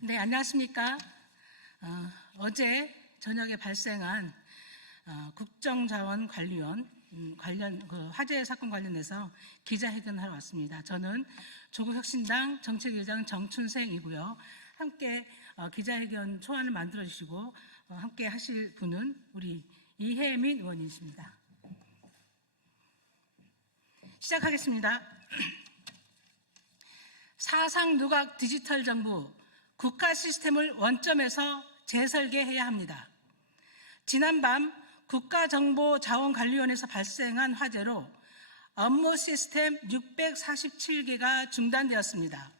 네, 안녕하십니까. 어제 저녁에 발생한 국정자원관리원 관련 화재 사건 관련해서 기자회견하러 왔습니다. 저는 조국혁신당 정책위의장 정춘생이고요. 함께 기자회견 초안을 만들어주시고 함께 하실 분은 우리 이혜민 의원이십니다. 시작하겠습니다. 사상 누각 디지털 정부 국가 시스템을 원점에서 재설계해야 합니다. 지난밤 국가정보자원관리원에서 발생한 화재로 업무 시스템 647개가 중단되었습니다.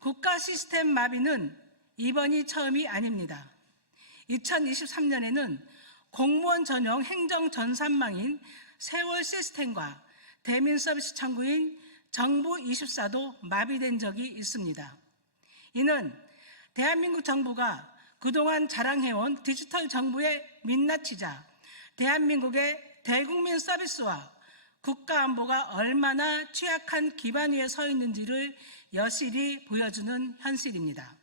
국가 시스템 마비는 이번이 처음이 아닙니다. 2023년에는 공무원 전용 행정 전산망인 세월 시스템과 대민 서비스 창구인 정부24도 마비된 적이 있습니다. 이는 대한민국 정부가 그동안 자랑해온 디지털 정부의 민낯이자 대한민국의 대국민 서비스와 국가안보가 얼마나 취약한 기반 위에 서 있는지를 여실히 보여주는 현실입니다.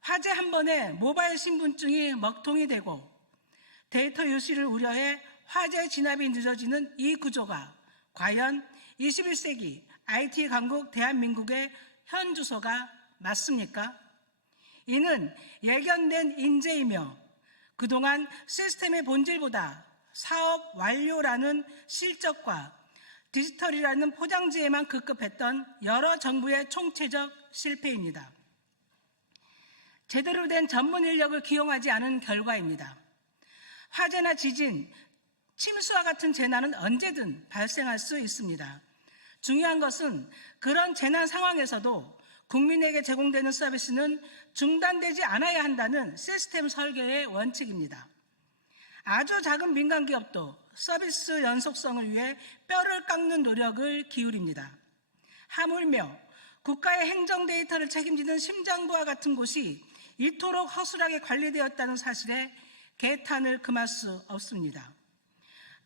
화재 한 번에 모바일 신분증이 먹통이 되고 데이터 유실을 우려해 화재 진압이 늦어지는 이 구조가 과연 21세기 IT 강국 대한민국의 현 주소가 맞습니까? 이는 예견된 인재이며 그동안 시스템의 본질보다 사업 완료라는 실적과 디지털이라는 포장지에만 급급했던 여러 정부의 총체적 실패입니다. 제대로 된 전문 인력을 기용하지 않은 결과입니다. 화재나 지진, 침수와 같은 재난은 언제든 발생할 수 있습니다. 중요한 것은 그런 재난 상황에서도 국민에게 제공되는 서비스는 중단되지 않아야 한다는 시스템 설계의 원칙입니다. 아주 작은 민간 기업도 서비스 연속성을 위해 뼈를 깎는 노력을 기울입니다. 하물며 국가의 행정 데이터를 책임지는 심장부와 같은 곳이 이토록 허술하게 관리되었다는 사실에 개탄을 금할 수 없습니다.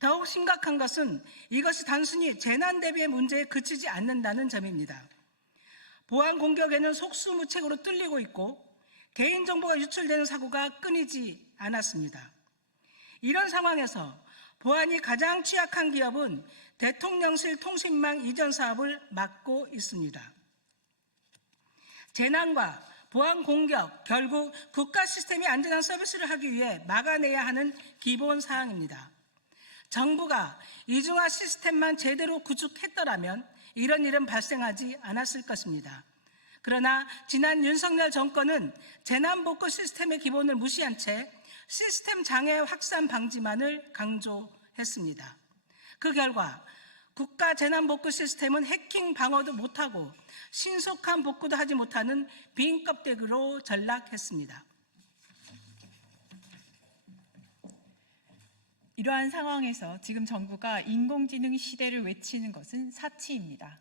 더욱 심각한 것은 이것이 단순히 재난 대비의 문제에 그치지 않는다는 점입니다. 보안 공격에는 속수무책으로 뚫리고 있고 개인정보가 유출되는 사고가 끊이지 않았습니다. 이런 상황에서 보안이 가장 취약한 기업은 대통령실 통신망 이전 사업을 맡고 있습니다. 재난과 보안 공격, 결국 국가 시스템이 안전한 서비스를 하기 위해 막아내야 하는 기본 사항입니다. 정부가 이중화 시스템만 제대로 구축했더라면 이런 일은 발생하지 않았을 것입니다. 그러나 지난 윤석열 정권은 재난복구 시스템의 기본을 무시한 채 시스템 장애 확산 방지만을 강조했습니다. 그 결과 국가 재난복구 시스템은 해킹 방어도 못하고 신속한 복구도 하지 못하는 빈 껍데기로 전락했습니다. 이러한 상황에서 지금 정부가 인공지능 시대를 외치는 것은 사치입니다.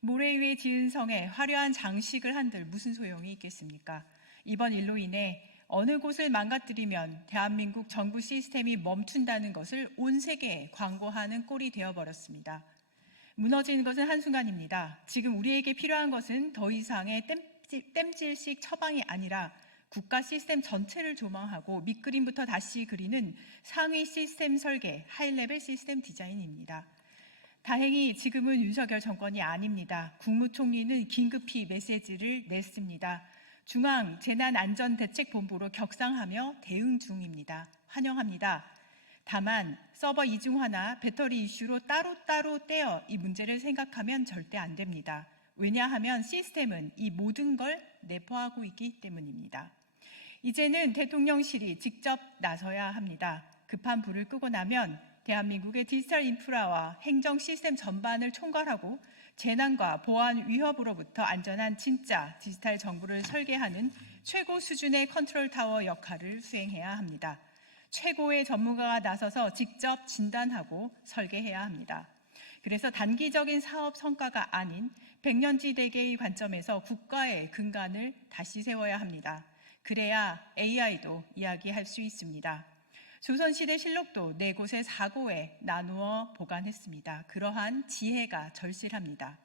모래 위에 지은 성에 화려한 장식을 한들 무슨 소용이 있겠습니까? 이번 일로 인해 어느 곳을 망가뜨리면 대한민국 정부 시스템이 멈춘다는 것을 온 세계에 광고하는 꼴이 되어버렸습니다. 무너지는 것은 한순간입니다. 지금 우리에게 필요한 것은 더 이상의 땜질식 처방이 아니라 국가 시스템 전체를 조망하고 밑그림부터 다시 그리는 상위 시스템 설계, 하이레벨 시스템 디자인입니다. 다행히 지금은 윤석열 정권이 아닙니다. 국무총리는 긴급히 메시지를 냈습니다. 중앙재난안전대책본부로 격상하며 대응 중입니다. 환영합니다. 다만 서버 이중화나 배터리 이슈로 따로따로 떼어 이 문제를 생각하면 절대 안 됩니다. 왜냐하면 시스템은 이 모든 걸 내포하고 있기 때문입니다. 이제는 대통령실이 직접 나서야 합니다. 급한 불을 끄고 나면 대한민국의 디지털 인프라와 행정 시스템 전반을 총괄하고 재난과 보안 위협으로부터 안전한 진짜 디지털 정부를 설계하는 최고 수준의 컨트롤 타워 역할을 수행해야 합니다. 최고의 전문가가 나서서 직접 진단하고 설계해야 합니다. 그래서 단기적인 사업 성과가 아닌 백년지대계의 관점에서 국가의 근간을 다시 세워야 합니다. 그래야 AI도 이야기할 수 있습니다. 조선시대 실록도 4곳의 4고에 나누어 보관했습니다. 그러한 지혜가 절실합니다.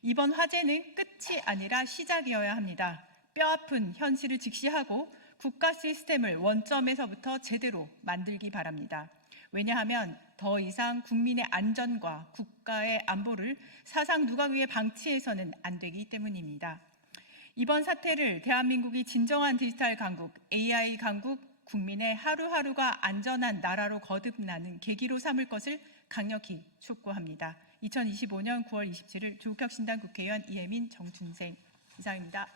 이번 화재는 끝이 아니라 시작이어야 합니다. 뼈아픈 현실을 직시하고 국가 시스템을 원점에서부터 제대로 만들기 바랍니다. 왜냐하면 더 이상 국민의 안전과 국가의 안보를 사상 누각 위에 방치해서는 안 되기 때문입니다. 이번 사태를 대한민국이 진정한 디지털 강국, AI 강국, 국민의 하루하루가 안전한 나라로 거듭나는 계기로 삼을 것을 강력히 촉구합니다. 2025년 9월 27일 조국혁신당 국회의원 이혜민, 정춘생 이상입니다.